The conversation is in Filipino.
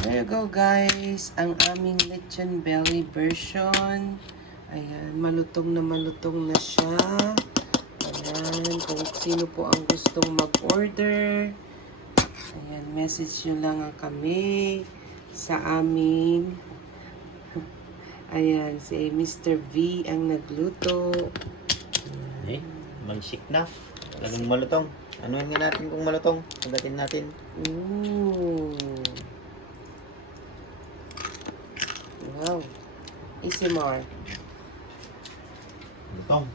There you go guys, ang aming lechon belly version. Ayan, malutong na siya. Ayan, kung sino po ang gustong mag-order, ayan, message nyo lang kami sa amin. Ayan, si Mr. V ang nagluto. Eh, mansik na. Talagang malutong. Anuin nga natin kung malutong. Pagatin natin. Ooh. Wow. Easy more. Malutong.